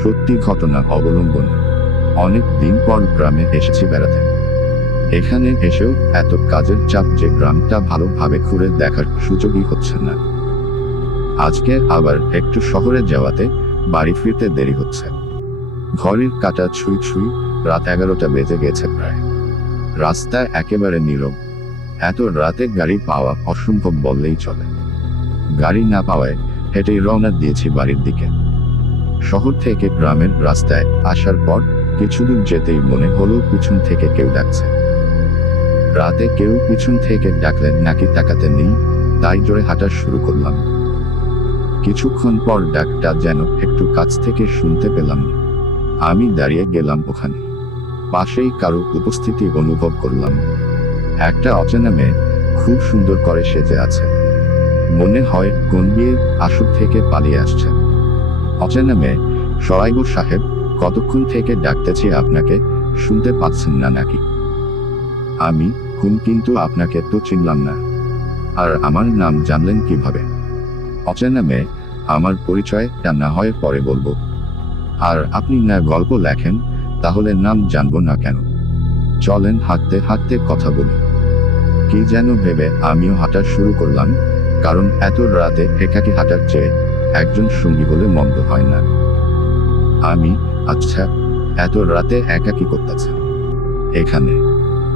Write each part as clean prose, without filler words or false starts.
সত্যি ঘটনা অবলম্বনে অনেক দিন পর গ্রামে এসেছি বেড়াতে। এখানে এসেও এত কাজের চাপ যে গ্রামটা ভালোভাবে ঘুরে দেখার সুযোগই হচ্ছে না। আজকে আবার একটু শহরে যাওয়াতে বাড়ি ফিরতে দেরি হচ্ছে। ঘড়ির কাঁটা ছুঁই ছুঁই রাত 11টা বেজে গেছে প্রায়। রাস্তা একেবারে নীরব। এত রাতে গাড়ি পাওয়া অসম্ভব বললেই চলে। গাড়ি না পাওয়ায় হেঁটেই রওনা দিয়েছি বাড়ির দিকে। শহর থেকে গ্রামের রাস্তায় আসার পর কিছুদূর যেতেই মনে হলো পিছন থেকে কেউ ডাকছে। রাতে কেউ পিছন থেকে ডাকলেন নাকি তাকাতে নেই, তাই জোরে হাঁটা শুরু করলাম। কিছুক্ষণ পর ডাকটা যেন একটু কাছ থেকে শুনতে পেলাম। আমি দাঁড়িয়ে গেলাম ওখানে। পাশেই কারো উপস্থিতি অনুভব করলাম। একটা অচেনা মেয়ে, খুব সুন্দর করে সেজে আছে। মনে হয় কোন বিয়ের আসর থেকে পালিয়ে আসছে। অচেনা মেয়ে, সোয়াইব সাহেব, কতক্ষণ থেকে ডাকতেছি আপনাকে, শুনতে পাচ্ছেন না নাকি? আমি কিন্তু আপনাকে তো চিনলাম না। আর আমার নাম জানলেন কিভাবে? অচেনা মেয়ে, আমার পরিচয়টা না হয় পরে বলবো। আর আপনি না গল্প লেখেন, তাহলে নাম জানবো না কেন? চলেন হাঁটতে হাঁটতে কথা বলি। কি যেন ভেবে আমিও হাঁটা শুরু করলাম, কারণ এত রাতে একাকী হাঁটার চেয়ে একজন সঙ্গী হলে মন্দ হয় না। আমি, আচ্ছা, এত রাতে একাকী করতেছে এখানে?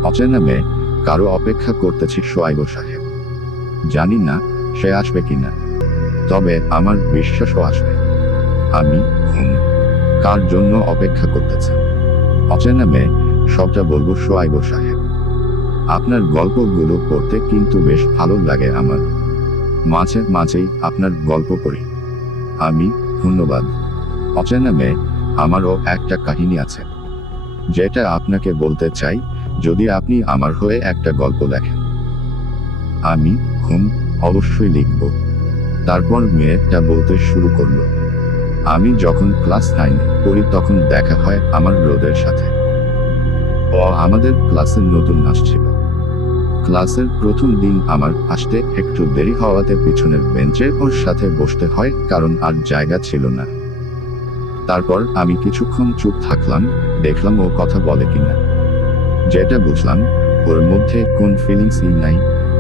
অচেনা মেয়ে, কারো অপেক্ষা করতেছি সোয়াইব সাহেব। জানি না সে আসবে কিনা, তবে আমার বিশ্বাসও আসবে। আমি কার জন্য অপেক্ষা করতেছে? অচেনা মেয়ে, সবটা বলবো সোয়াইব সাহেব। আপনার গল্পগুলো পড়তে কিন্তু বেশ ভালো লাগে আমার। মাঝে মাঝেই আপনার গল্প পড়ি আমি। ধন্যবাদ। অচেনা মেয়ে, আমারও একটা কাহিনী আছে, যেটা আপনাকে বলতে চাই, যদি আপনি আমার হয়ে একটা গল্প লেখেন। আমি অবশ্যই লিখব। তারপর মেয়েটা বলতে শুরু করলো। আমি যখন ক্লাস 9 পড়ি তখন দেখা হয় আমার রোদের সাথে। ও আমাদের ক্লাসের নতুন আসছিল। ক্লাসের প্রথম দিন আমার আসতে একটু দেরি হওয়াতে পিছনের বেঞ্চে ওর সাথে বসতে হয়, কারণ আর জায়গা ছিল না। তারপর আমি কিছুক্ষণ চুপ থাকলাম, দেখলাম ও কথা বলে কিনা। যেটা বুঝলাম, ওর মধ্যে কোন ফিলিংসই নাই।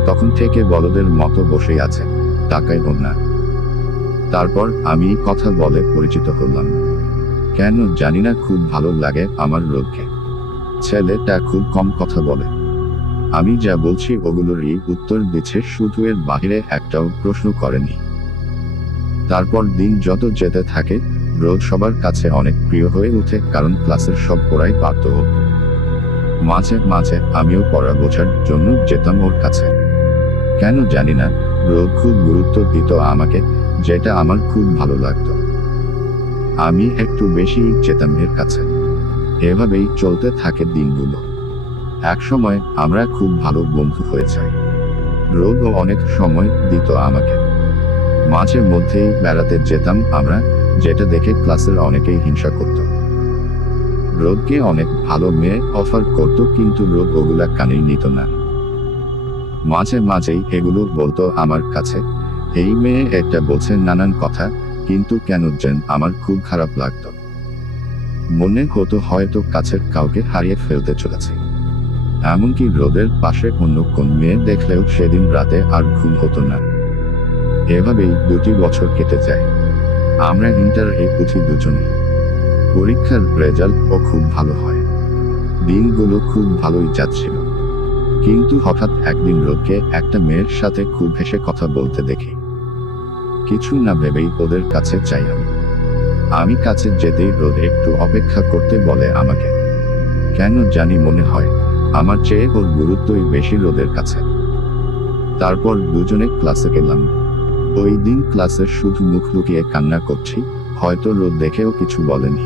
তখন থেকে বলদের মতো বসেই আছে, তাকাইও না। তারপর আমি কথা বলে পরিচিত হলাম। কেন জানি না খুব ভালো লাগে আমার রোদকে। ছেলেটা খুব কম কথা বলে। আমি যা বলছি ওগুলোরই উত্তর দিচ্ছে, শুধু এর বাহিরে একটাও প্রশ্ন করেনি। তারপর দিন যত যেতে থাকে, রোদ সবার কাছে অনেক প্রিয় হয়ে ওঠে, কারণ ক্লাসের সব পড়াই পারত ও। মাঝে মাঝে আমিও পড়া বোঝার জন্য যেতাম ওর কাছে। কেন জানি না, রোদ খুব গুরুত্ব দিত আমাকে, যেটা আমার খুব ভালো লাগতো। আমি একটু বেশি যেতাম এর কাছে। এভাবেই চলতে থাকে দিনগুলো। একসময় আমরা খুব ভালো বন্ধু হয়ে যাই। রোদও অনেক সময় দিত আমাকে। মাঝে মধ্যেই বেড়াতে যেতাম আমরা, যেটা দেখে ক্লাসের অনেকেই হিংসা করত। রোদকে অনেক ভালো মেয়ে অফার করত, কিন্তু রোদ ওগুলা কানেই নিত না। মাঝে মাঝেই এগুলো বলতো আমার কাছে, এই মেয়ে একটা বলছে নানান কথা, কিন্তু কেন যেন আমার খুব খারাপ লাগতো। মনে হতো হয়তো কাছের কাউকে হারিয়ে ফেলতে চলেছে। এমনকি রোদের পাশে অন্য কোন মেয়ে দেখলেও সেদিন রাতে আর ঘুম হতো না। এভাবেই 2টি বছর কেটে যায়। আমরা ইন্টারে উঠি দুজনে। পরীক্ষার রেজাল্টও খুব ভালো হয়। দিনগুলো খুব ভালোই যাচ্ছিল। কিন্তু হঠাৎ একদিন রোদকে একটা মেয়ের সাথে খুব হেসে কথা বলতে দেখি। কিছু না ভেবেই ওদের কাছে চাই আমি কাছে যেতেই রোদ একটু অপেক্ষা করতে বলে আমাকে। কেন জানি মনে হয় আমার চেয়ে ওর গুরুত্বই বেশি রোদের কাছে। তারপর দুজনে ক্লাসে গেলাম। ওই দিন ক্লাসে শুধু মুখ লুকিয়ে কান্না করছি, হয়তো রোদ দেখেও কিছু বলেনি।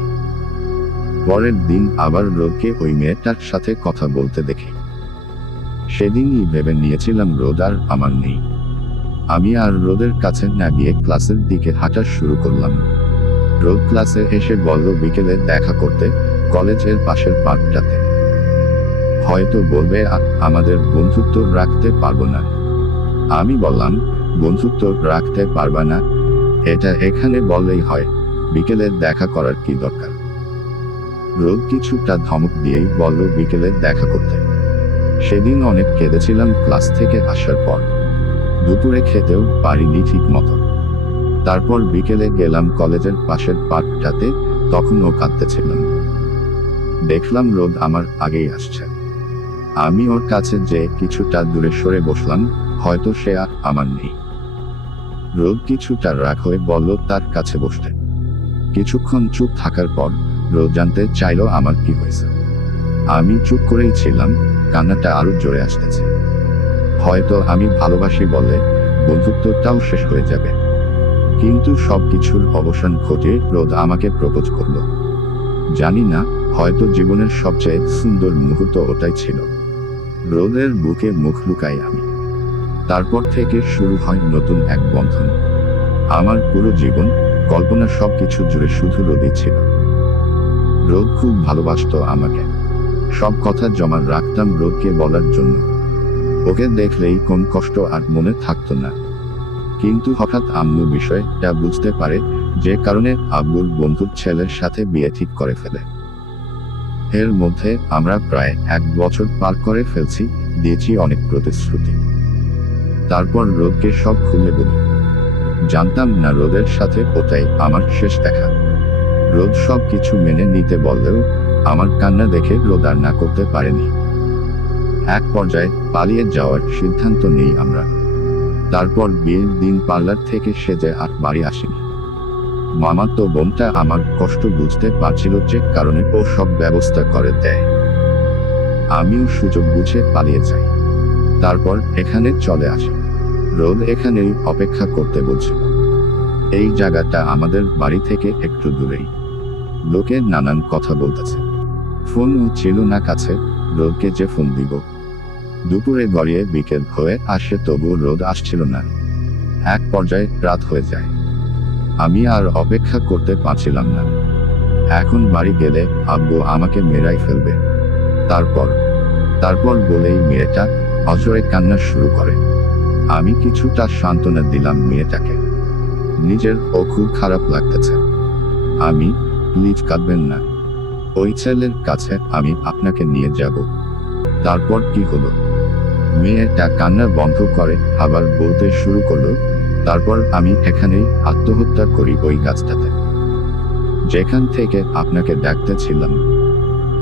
পরের দিন আবার রোদকে ওই মেয়েটার সাথে কথা বলতে দেখি। সেদিনই ভেবে নিয়েছিলাম রোদ আর আমার নেই। আমি আর রোদের কাছে না গিয়ে ক্লাসের দিকে হাঁটা শুরু করলাম। রোদ ক্লাসে এসে বলল বিকেলে দেখা করতে, কলেজের পাশের পার্কটাতে। হয়তো বলবে আমাদের বন্ধুত্ব রাখতে পারবো না। আমি বললাম, বন্ধুত্ব রাখতে পারবা না? এটা এখানে বললেই হয়, বিকেলে দেখা করার কি দরকার? রোদ কিছুটা ধমক দিয়েই বলল বিকেলে দেখা করতে। সেদিন অনেক কেঁদেছিলাম ক্লাস থেকে আসার পর। দুপুরে খেতেও পারিনি ঠিক মতো। তারপর বিকেলে গেলাম কলেজের পাশের পার্কটাতে, তখনও কাঁদতেছিলাম। দেখলাম রোদ আমার আগেই আসছে। আমি ওর কাছে যে কিছুটা দূরে সরে বসলাম, হয়তো সে আর আমার নেই। রোদ কিছুটা রাগ হয়ে বলল তার কাছে বসতে। কিছুক্ষণ চুপ থাকার পর রোদ জানতে চাইল আমার কি হয়েছে। আমি চুপ করেই ছিলাম, কান্নাটা আরো জোরে আসতেছে। হয়তো আমি ভালোবাসি বলে বন্ধুত্বটাও শেষ হয়ে যাবে। কিন্তু সবকিছুর অবসান ঘটিয়ে রোদ আমাকে প্রপোজ করলো। জানি না, হয়তো জীবনের সবচেয়ে সুন্দর মুহূর্ত ওটাই ছিল। রোদের বুকে মুখ লুকাই আমি। তারপর থেকে শুরু হয় নতুন এক বন্ধন। আমার পুরো জীবন, কল্পনা সবকিছু জুড়ে শুধু রোদই ছিল। রোদ খুব ভালোবাসতো আমাকে। সব কথা জমা রাখতাম রোদকে বলার জন্য। ওকে দেখলেই কোন কষ্ট আর মনে থাকতো না। কিন্তু হঠাৎ আম্মু বিষয়টা বুঝতে পারে, যে কারণে আব্বুর বন্ধুর ছেলের সাথে বিয়ে ঠিক করে ফেলে। এর মধ্যে আমরা প্রায় 1 বছর পার করে ফেলছি, দিয়েছি অনেক প্রতিশ্রুতি। তারপর রোদকে সব খুলে বলি। জানতাম না রোদের সাথে ওটাই আমার শেষ দেখা। রোদ সব কিছু মেনে নিতে বললেও আমার কান্না দেখে রোদ আর না করতে পারেনি। এক পর্যায়ে পালিয়ে যাওয়ার সিদ্ধান্ত নেই আমরা। তারপর বিয়ের দিন পার্লার থেকে সেজে আর বাড়ি আসেনি। মামাতো বোনটা আমার কষ্ট বুঝতে পারছিল, যে কারণে ও সব ব্যবস্থা করে দেয়। আমিও সুযোগ বুঝে পালিয়ে যাই। তারপর এখানে চলে আসি। রোদ এখানেই অপেক্ষা করতে বলছিল। এই জায়গাটা আমাদের বাড়ি থেকে একটু দূরেই। লোকে নানান কথা বলতেছে। ফোনও ছিল না কাছে, রোদকে যে ফোন দিব। দুপুরে গড়িয়ে বিকেল হয়ে আসে, তবুও রোদ আসছিল না। এক পর্যায়ে রাত হয়ে যায়। আমি আর অপেক্ষা করতে পারছিলাম না। এখন বাড়ি গেলে আব্বু আমাকে মেরাই ফেলবে। তারপর বলেই মেয়েটা অজরে কান্না শুরু করে। আমি কিছুটা সান্ত্বনা দিলাম মেয়েটাকে। নিজের ও খুব খারাপ লাগতেছে। আমি, প্লিজ কাঁদবেন না। ওই ছেলের কাছে আমি আপনাকে নিয়ে যাব। তারপর কি হলো? মেয়েটা কান্না বন্ধ করে আবার বলতে শুরু করলো, তারপর আমি এখানেই আত্মহত্যা করি ওই গাছটাতে, যেখান থেকে আপনাকে ডাকতেছিলাম।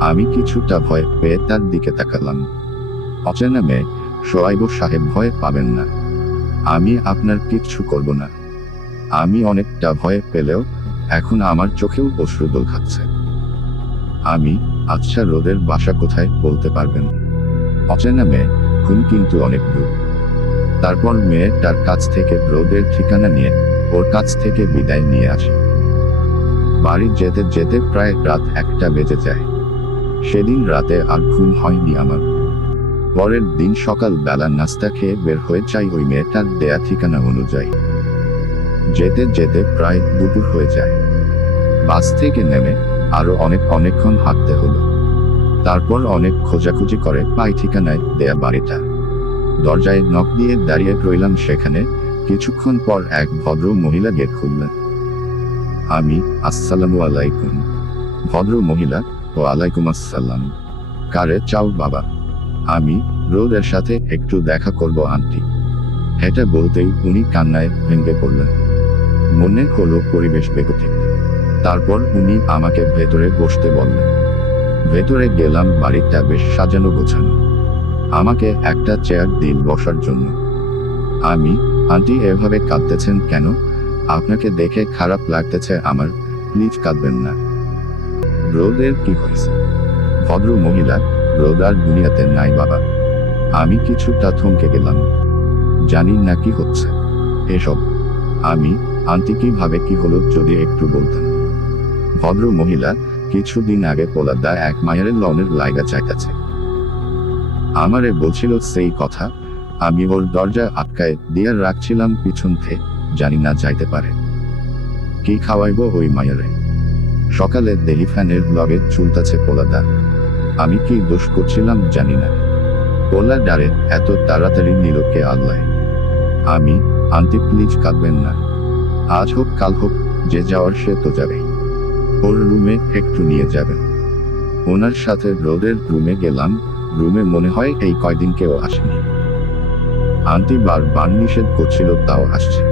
আমি কিছুটা ভয় পেয়ে তার দিকে তাকালাম। অচেনা মেয়ে, সোয়াইব সাহেব ভয় পাবেন না। আমি আপনার কিচ্ছু করব না। আমি অনেকটা ভয় পেলেও এখন আমার চোখেও অশ্রুদল খাচ্ছে। আমি, আচ্ছা রোদের বাসা কোথায় বলতে পারবেন? অচেনা মেয়ে, ঘুম কিন্তু অনেক দূর। তারপর মেয়েটার কাছ থেকে রোদের ঠিকানা নিয়ে ওর কাছ থেকে বিদায় নিয়ে আসি। বাড়ি যেতে যেতে প্রায় রাত 1টা বেজে যায়। সেদিন রাতে আর ঘুম হয়নি আমার। পরের দিন সকাল বেলা নাস্তা খেয়ে বের হয়ে যাই ওই মেয়েটার দেয়া ঠিকানা অনুযায়ী। যেতে যেতে প্রায় দুপুর হয়ে যায়। বাস থেকে নেমে আরো অনেকক্ষণ হাঁটতে হলো। তারপর অনেক খোঁজাখুঁজি করে পাই ঠিকানায় দেয়া বাড়িটা। দরজায় নক দিয়ে দাঁড়িয়ে রইলাম সেখানে। কিছুক্ষণ পর এক ভদ্র মহিলা গেট খুললেন। আমি, আসসালামু আলাইকুম। ভদ্র মহিলা, ওয়ালাইকুম আসসালাম। কারে চাও বাবা? আমি, রোদের সাথে একটু দেখা করব আন্টি। এটা বলতেই উনি কান্নায় ভেঙে পড়লেন। মনে হলো পরিবেশ বেগতিক। তারপর উনি আমাকে ভেতরে বসতে বললেন। ভেতরে গেলাম। বাড়িটা বেশ সাজানো গোছানো। আমাকে একটা চেয়ার দিল বসার জন্য। আমি, আন্টি এভাবে কাঁদতেছেন কেন? আপনাকে দেখে খারাপ লাগতেছে আমার, প্লিজ কাঁদবেন না। রোদের কি হয়েছে? ভদ্র মহিলা, রোদ আর দুনিয়াতে নাই বাবা। আমি কিছুটা থমকে গেলাম। জানি না কি হচ্ছে এসব। আমি, আন্টি কিভাবে কি হলো যদি একটু বলতেন। ভদ্র মহিলা, কিছুদিন আগে পোলাদা এক মায়ের লনের লাইগা চাইতেছে। আমারে বলছিল সেই কথা। আমি ওর দরজা আটকায় দিয়ে রাখছিলাম পিছন থেকে, জানি না যাইতে পারে। কি খাওয়াইব ওই মায়েরে? সকালে দেহি ফ্যানের লগে চুলতাছে পোলাদা। আমি কি দোষ করছিলাম জানি না। পোলা ডারে এত তাড়াতাড়ি নিল কে আল্লাহ। আমি, আন্টি প্লিজ কাঁদবেন না। আজ হোক কাল হোক যে যাওয়ার সে তো যাবেই। ওর রুমে একটু নিয়ে যাবেন। ওনার সাথে রোদের রুমে গেলাম। রুমে মনে হয় এই কয়দিন কেউ আসেনি। আন্টি বারবার নিষেধ করছিল, তাও আসছে।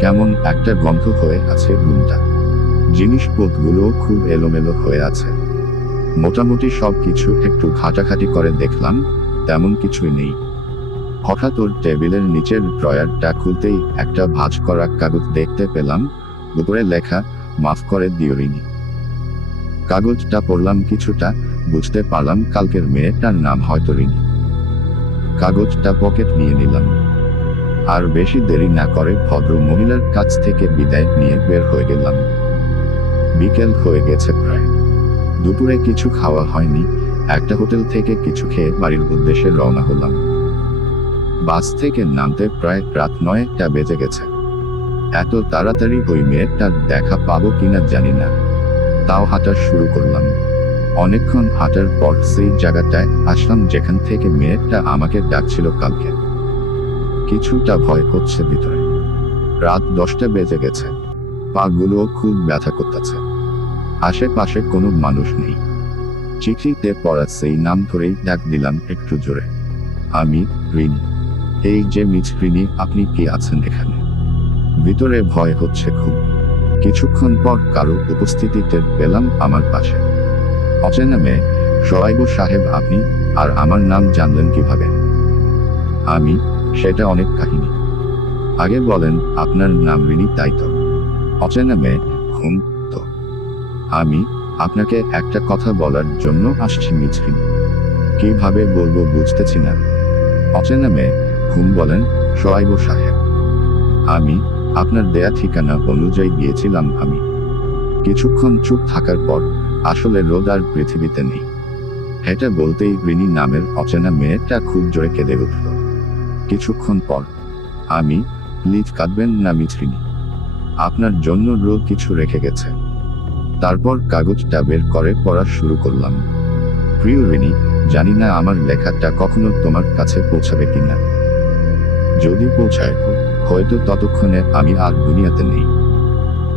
কেমন একটা গন্ধ হয়ে আছে রুমটা। জিনিসপত্রগুলো খুব এলোমেলো হয়ে আছে। মোটামুটি সব কিছু একটু ঘাটাঘাটি করে দেখলাম, তেমন কিছুই নেই। হঠাৎ ওর টেবিলের নিচের ড্রয়ারটা খুলতেই একটা ভাঁজ করা কাগজ দেখতে পেলাম, উপরে লেখা, মাফ করে দিও রিনি। কাগজটা পড়লাম কিছুটা, বুঝতে পারলাম কালকের মেয়েটার নাম হয়তো রিনি। কাগজটা পকেট নিয়ে নিলাম। আর বেশি দেরি না করে ভদ্র মহিলার কাছ থেকে বিদায় নিয়ে বের হয়ে গেলাম। বিকেল হয়ে গেছে প্রায়। দুপুরে কিছু খাওয়া হয়নি। একটা হোটেল থেকে কিছু খেয়ে বাড়ির উদ্দেশ্যে রওনা হলাম। বাস থেকে নামতে প্রায় রাত 9টা বেজে গেছে। এত তাড়াতাড়ি ওই মেয়েটার দেখা পাবো কিনা জানি না, তাও হাঁটা শুরু করলাম। অনেকক্ষণ হাঁটার পর সেই জায়গাটায় আসলাম যেখান থেকে মেয়েটা আমাকে ডাকছিল কালকে। কিছুটা ভয় হচ্ছে ভিতরে। রাত 10টা বেজে গেছে। পাগুলো খুব ব্যথা করতেছে। আশেপাশে কোনো মানুষ নেই। চিঠিতে পড়া সেই নাম ধরেই ডাক দিলাম একটু জোরে, আমি রিনি। এই যে মিস রিনি, আপনি কি আছেন এখানে? ভিতরে ভয় হচ্ছে খুব। কিছুক্ষণ পর কারো উপস্থিতি টের পেলাম আমার পাশে। অচেনা মেয়ে, সোয়াইব সাহেব আপনি, আর আমার নাম জানলেন কিভাবে? আমি, সেটা অনেক কাহিনী। আগে বলেন, আপনার নাম রিনি তাই তো? অচেনা মেয়ে, হুম তো। আমি আপনাকে একটা কথা বলার জন্য আসছি মিস রিনি। কিভাবে বলবো বুঝতেছি না। অচেনা মেয়ে, হুম বলেন সোয়াইব সাহেব। আমি আপনার দেয়া ঠিকানা অনুযায়ী গিয়েছিলাম। আমি কিছুক্ষণ চুপ থাকার পর, আসলে রোদ আর পৃথিবীতে নেই। এটা বলতেই রিনি নামের অচেনা মেয়েটা খুব জোরে কেঁদে উঠল। কিছুক্ষণ পর, আমি, প্লিজ কাঁদবেন না মিস রিনি, আপনার জন্য রোদ কিছু রেখে গেছে। তারপর কাগজটা বের করে পড়া শুরু করলাম। প্রিয় রিনি, জানি না আমার লেখাটা কখনো তোমার কাছে পৌঁছাবে কিনা। যদি পৌঁছায়, হয়তো ততক্ষণে আমি আর দুনিয়াতে নেই।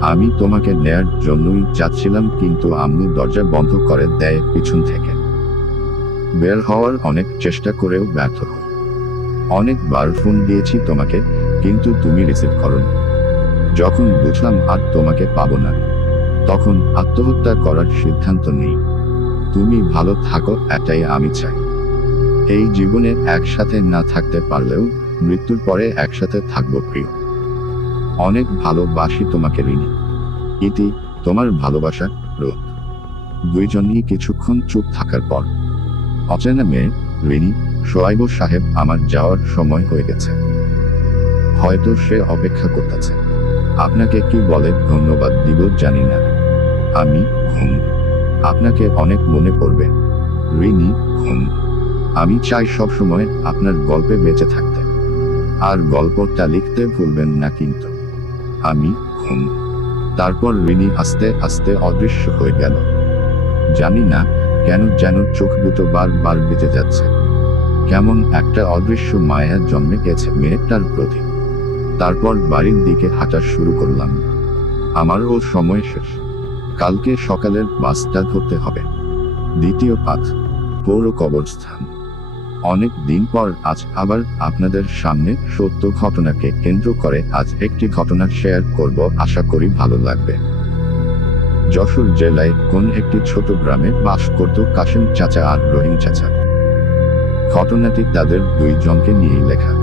আমি তোমাকে নেয়ার জন্যই যাচ্ছিলাম, কিন্তু আম্মু দরজা বন্ধ করে দেয় পিছন থেকে। বের হওয়ার অনেক চেষ্টা করেও ব্যর্থ হই। অনেকবার ফোন দিয়েছি তোমাকে, কিন্তু তুমি রিসিভ করোনি। যখন বুঝলাম আর তোমাকে পাবো না, তখন আত্মহত্যা করার সিদ্ধান্ত নেই। তুমি ভালো থাকো, এটাই আমি চাই। এই জীবনে একসাথে না থাকতে পারলেও মৃত্যুর পরে একসাথে থাকবো প্রিয়। অনেক ভালোবাসি তোমাকে রিনি। ইতি, তোমার ভালোবাসা, রোদ। দুইজনই কিছুক্ষণ চুপ থাকার পর, অচেনা মেয়ে, রিনি, সোয়াইব সাহেব আমার যাওয়ার সময় হয়ে গেছে। হয়তো সে অপেক্ষা করতেছে। আপনাকে কি বলে ধন্যবাদ দিব জানি না। আমি, হুম। আপনাকে অনেক মনে পড়বে রিনি, হুম। আমি চাই সবসময় আপনার গল্পে বেঁচে থাকতে। আর গল্পটা লিখতে ভুলবেন না কিন্তু। আমি, হুম। তারপর রিনি আস্তে আস্তে অদৃশ্য হয়ে গেল। জানি না কেন যেন চোখ দুটো বারবার বেঁচে যাচ্ছে। কেমন একটা অদৃশ্য মায়া জন্মে গেছে মেয়েটার প্রতি। তারপর বাড়ির দিকে হাঁটা শুরু করলাম। আমারও সময় শেষ। কালকে সকালের বাসটা ধরতে হবে। দ্বিতীয় পাথ, পৌর কবরস্থান। অনেক দিন পর আজ আবার আপনাদের সামনে সত্য ঘটনাকে কেন্দ্র করে আজ একটি ঘটনা শেয়ার করব, আশা করি ভালো লাগবে। যশোর জেলায় কোন একটি ছোট গ্রামে বাস করত কাশেম চাচা আর রহিম চাচা। ঘটনাটি তাদের দুইজনকে নিয়েই লেখা।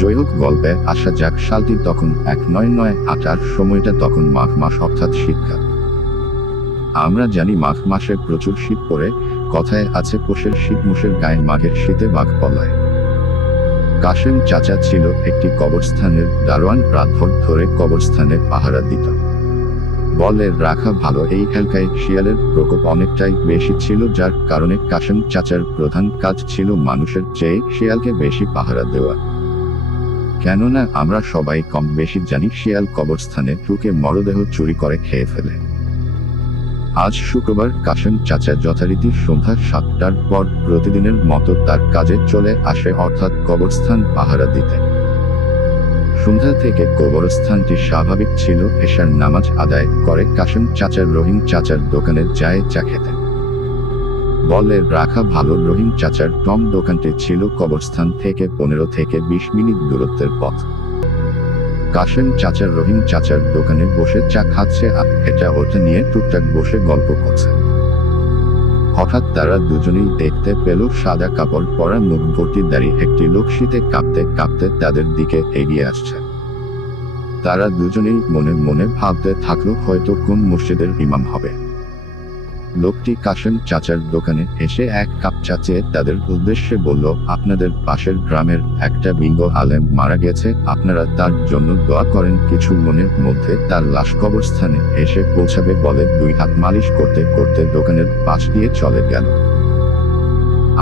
যাই হোক, গল্পে আসা যাক। সালটি তখন 1998, সময়টা তখন মাঘ মাস, অর্থাৎ শীতকাল। আমরা জানি মাঘ মাসে প্রচুর শীত পড়ে। কথায় আছে, পৌষের শীত মোষের গায়ে, মাঘের শীতে বাঘ পলায়। কাশেম চাচা ছিল একটি কবরস্থানের দারোয়ান। রাতভর ধরে কবরস্থানে পাহারা দিত। বলে রাখা ভালো, এই এলাকায় শিয়ালের প্রকোপ অনেকটাই বেশি ছিল, যার কারণে কাশেম চাচার প্রধান কাজ ছিল মানুষের চেয়ে শিয়ালকে বেশি পাহারা দেওয়া। কেননা আমরা সবাই কম বেশি জানি, শিয়াল কবরস্থানে ঢুকে মরদেহ চুরি করে খেয়ে ফেলে। আজ শুক্রবার কাশেম চাচা যথারীতি সন্ধ্যা 7টার পর প্রতিদিনের মতো তার কাজে চলে আসে, অর্থাৎ কবরস্থান পাহারা দিতে। সন্ধ্যা থেকে কবরস্থানটি স্বাভাবিক ছিল। এশার নামাজ আদায় করে কাশেম চাচার রহিম চাচার দোকানে যায় চা খেতে। বলে রাখা ভালো। রহিম চাচার টম দোকানটি ছিল কবরস্থান থেকে 15 থেকে 20 মিনিট দূরত্বের পথ। কাশেম চাচার রহিম চাচার দোকানে বসে চা খাচ্ছে আর এটা ওটা নিয়ে টুকটাক বসে গল্প করছে। হঠাৎ তারা দুজনেই দেখতে পেল সাদা কাপড় পরা, মুখ ভর্তি দাঁড়িয়ে একটি লোক শীতে কাঁপতে কাঁপতে তাদের দিকে এগিয়ে আসছে। তারা দুজনেই মনে মনে ভাবতে থাকলো হয়তো কোন মসজিদের ইমাম হবে। লোকটি কাশেম চাচার দোকানে এসে এক কাপ চা চেয়ে তাদের উদ্দেশ্যে বলল, আপনাদের পাশের গ্রামের একটা বিঙ্গ আলেম মারা গেছে, আপনারা তার জন্য দোয়া করেন। কিছু মনের মধ্যে তার লাশ কবরস্থানে এসে পৌঁছাবে বলে 2 হাত মালিশ করতে করতে দোকানের পাশ দিয়ে চলে গেল।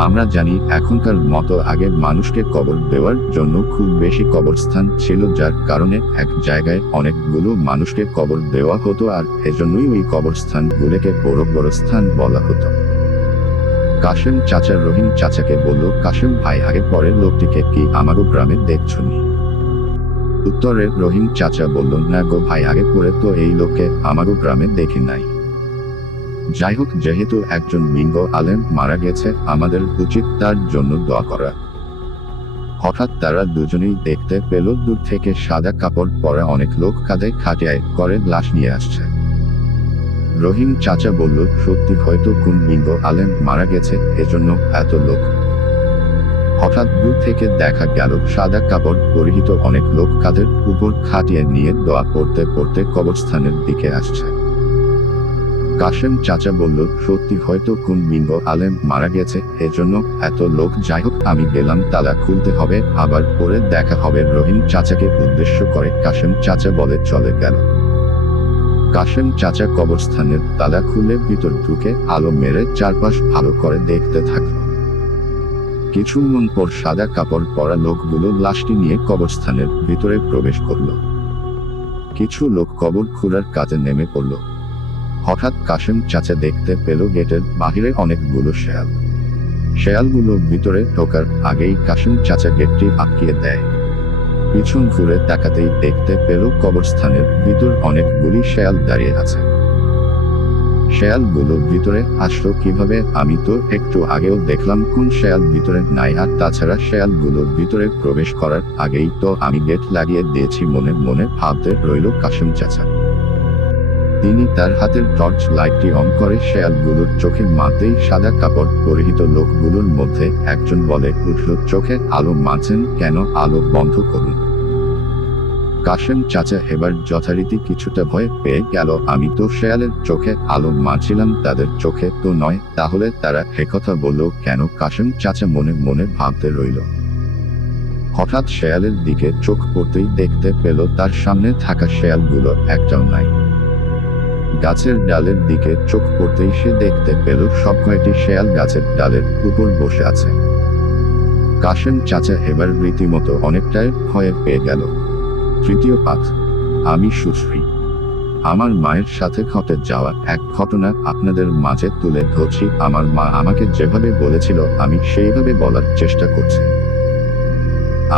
আমরা জানি এখনকার মতো আগে মানুষকে কবর দেওয়ার জন্য খুব বেশি কবরস্থান ছিল, যার কারণে এক জায়গায় অনেকগুলো মানুষকে কবর দেওয়া হতো, আর এজন্যই ওই কবরস্থানগুলোকে বড় বড় স্থান বলা হতো। কাশেম চাচা রহিম চাচাকে বলল, কাশেম ভাই আগে পরে লোকটিকে কি আমাগো গ্রামে দেখছনি? উত্তরে রহিম চাচা বলল, না গো ভাই, আগে পরে তো এই লোককে আমাগো গ্রামে দেখি নাই। যাই হোক, যেহেতু একজন বিঙ্গ আলেম মারা গেছে, আমাদের উচিত তার জন্য দোয়া করা। হঠাৎ তারা দুজনেই দেখতে পেল দূর থেকে সাদা কাপড় পরা অনেক লোক কাঁধে খাটিয়ায় করে লাশ নিয়ে আসছে। রহিম চাচা বলল, সত্যি হয়তো কোন বিঙ্গ আলেম মারা গেছে, এজন্য এত লোক। হঠাৎ দূর থেকে দেখা গেল সাদা কাপড় পরিহিত অনেক লোক কাঁধের উপর খাটিয়ে নিয়ে দোয়া পড়তে পড়তে কবরস্থানের দিকে আসছে। কাশেম চাচা বলল, সত্যি হয়তো কোন বিঙ্গ আলেম মারা গেছে, এজন্য এত লোক। যাই হোক, আমি গেলাম, তালা খুলতে হবে, আবার পরে দেখা হবে। রহিম চাচাকে উদ্দেশ্য করে কাশেম চাচা বলে চলে গেল। কাশেম চাচা কবরস্থানের তালা খুলে ভিতর ঢুকে আলো মেরে চারপাশ ভালো করে দেখতে থাকল। কিছুক্ষণ পর সাদা কাপড় পরা লোকগুলো লাশটি নিয়ে কবরস্থানের ভিতরে প্রবেশ করল। কিছু লোক কবর খোঁড়ার কাজে নেমে পড়ল। হঠাৎ কাশেম চাচা দেখতে পেল গেটের বাহিরে অনেকগুলো শেয়াল। শেয়ালগুলো ভিতরে ঢোকার আগেই কাশেম চাচা গেটটি আটকিয়ে দেয়। পিছন ঘুরে তাকাতেই দেখতে পেল কবরস্থানের ভিতর অনেকগুলি শেয়াল দাঁড়িয়ে আছে। শেয়ালগুলো ভিতরে আসলো কিভাবে? আমি তো একটু আগেও দেখলাম কোন শেয়াল ভিতরে নাই, আর তাছাড়া শেয়ালগুলো ভিতরে প্রবেশ করার আগেই তো আমি গেট লাগিয়ে দিয়েছি। মনে মনে ভাবতে রইল কাশেম চাচা। তিনি তার হাতের টর্চ লাইটটি অন করে শেয়ালগুলোর চোখে মারতেই সাদা কাপড় পরিহিত লোকগুলোর মধ্যে একজন বলে উঠল, চোখে আলো মারছেন কেন? আলো বন্ধ করুন। কাশেম চাচা এবার যথারীতি কিছুটা ভয় পেয়ে গেল। আমি তো শেয়ালের চোখে আলো মারছিলাম, তাদের চোখে তো নয়, তাহলে তারা একথা বলল কেন? কাশেম চাচা মনে মনে ভাবতে রইল। হঠাৎ শেয়ালের দিকে চোখ পড়তেই দেখতে পেল তার সামনে থাকা শেয়ালগুলো একটাও নাই। গাছের ডালের দিকে চোখ পড়তেই সে দেখতে পেল সব কয়টি শেয়াল গাছের ডালের উপর বসে আছে। কাশেম চাচা এবার রীতিমতো অনেকটাই ভয়ে পেয়ে গেল। তৃতীয় পাঠ। আমি সুশ্রী। আমার মায়ের সাথে ঘটে যাওয়া এক ঘটনা আপনাদের মাঝে তুলে ধরছি। আমার মা আমাকে যেভাবে বলেছিল আমি সেইভাবে বলার চেষ্টা করছি।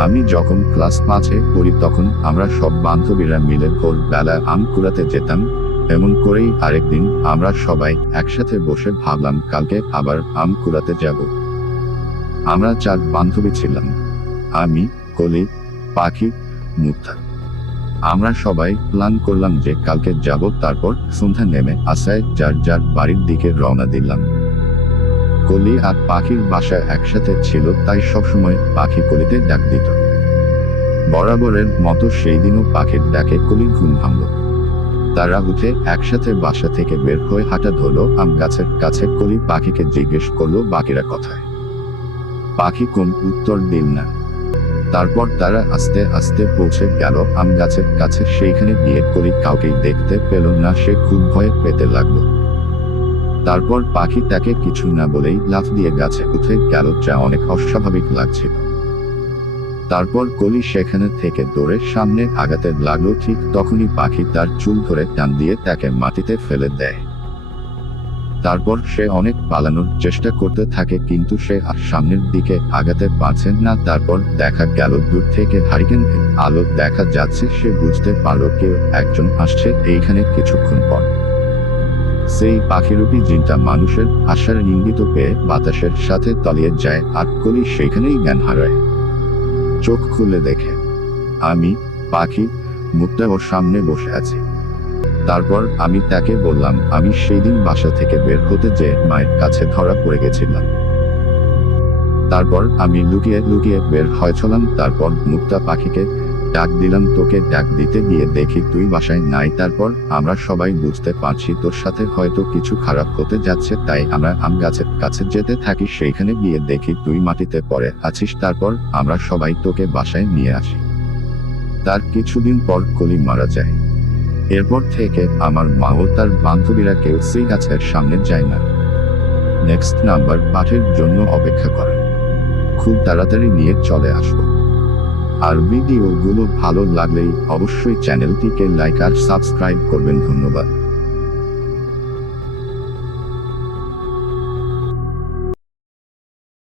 আমি যখন ক্লাস 5-এ পড়ি তখন আমরা সব বান্ধবীরা মিলে ভোরবেলা আম কুড়াতে যেতাম। এমন করেই আরেকদিন আমরা সবাই একসাথে বসে ভাবলাম কালকে আবার আম কুড়াতে যাব। আমরা 4 বান্ধবী ছিলাম, আমি, কলি, পাখি, মুক্তা। আমরা সবাই প্ল্যান করলাম যে কালকে যাব। তারপর সন্ধ্যা নেমে আসায় যার যার বাড়ির দিকে রওনা দিলাম। কলি আর পাখির বাসা একসাথে ছিল, তাই সবসময় পাখি কলিতে ডাক দিত। বরাবরের মতো সেই দিনও পাখির ডাকে কলির ঘুম ভাঙল। তারা উঠে একসাথে বাসা থেকে বের হয়ে হাঁটা ধরল আম গাছের কাছে। কলি পাখিকে জিজ্ঞেস করলো বাকিরা কোথায়। পাখি কোন উত্তর দিল না। তারপর তারা আস্তে আস্তে পৌঁছে গেল আম গাছের কাছে। সেইখানে গিয়ে কলি কাউকেই দেখতে পেল না। সে খুব ভয় পেতে লাগলো। তারপর পাখি তাকে কিছু না বলেই লাফ দিয়ে গাছে উঠে গেল, যা অনেক অস্বাভাবিক লাগছিল। তারপর কলি সেখানে থেকে দৌড়ে সামনে আগাতে লাগলো। ঠিক তখনই পাখি তার চুল ধরে টান দিয়ে তাকে মাটিতে ফেলে দেয়। তারপর সে অনেক পালানোর চেষ্টা করতে থাকে, কিন্তু সে আর সামনের দিকে আগাতে পারছে না। তারপর দেখা গেল দূর থেকে হারিকেনের আলো দেখা যাচ্ছে। সে বুঝতে পারল কেউ একজন আসছে এইখানে। কিছুক্ষণ পর সেই পাখিরূপী জিনটা মানুষের আশার ইঙ্গিত পেয়ে বাতাসের সাথে তলিয়ে যায়, আর কলি সেখানেই জ্ঞান হারায়। চোখ খুলে দেখে আমি পাখি মুক্তা ওর সামনে বসে আছি। তারপর আমি তাকে বললাম আমি সেই দিন বাসা থেকে বের হতে যে মায়ের কাছে ধরা পড়ে গেছিলাম। তারপর আমি লুকিয়ে লুকিয়ে বের হয়েছিলাম। তারপর মুক্তা পাখিকে ডাক দিলাম, তোকে ডাক দিতে গিয়ে দেখি তুই বাসায় নাই। তারপর আমরা সবাই বুঝতে পারছি তোর সাথে হয়তো কিছু খারাপ হতে যাচ্ছে, তাই আমরা আম গাছের কাছে যেতে থাকি। সেইখানে গিয়ে দেখি তুই মাটিতে পড়ে আছিস। তারপর আমরা সবাই তোকে বাসায় নিয়ে আসি। তার কিছুদিন পর কলি মারা যায়। এরপর থেকে আমার মা ও তার বান্ধবীরা কেউ সেই গাছের সামনে যায় না। নেক্সট নাম্বার পাঠের জন্য অপেক্ষা করেন, খুব তাড়াতাড়ি নিয়ে চলে আসব। আর ভিডিওগুলো ভালো লাগলেই অবশ্যই চ্যানেলটিকে লাইক আর সাবস্ক্রাইব করবেন। ধন্যবাদ।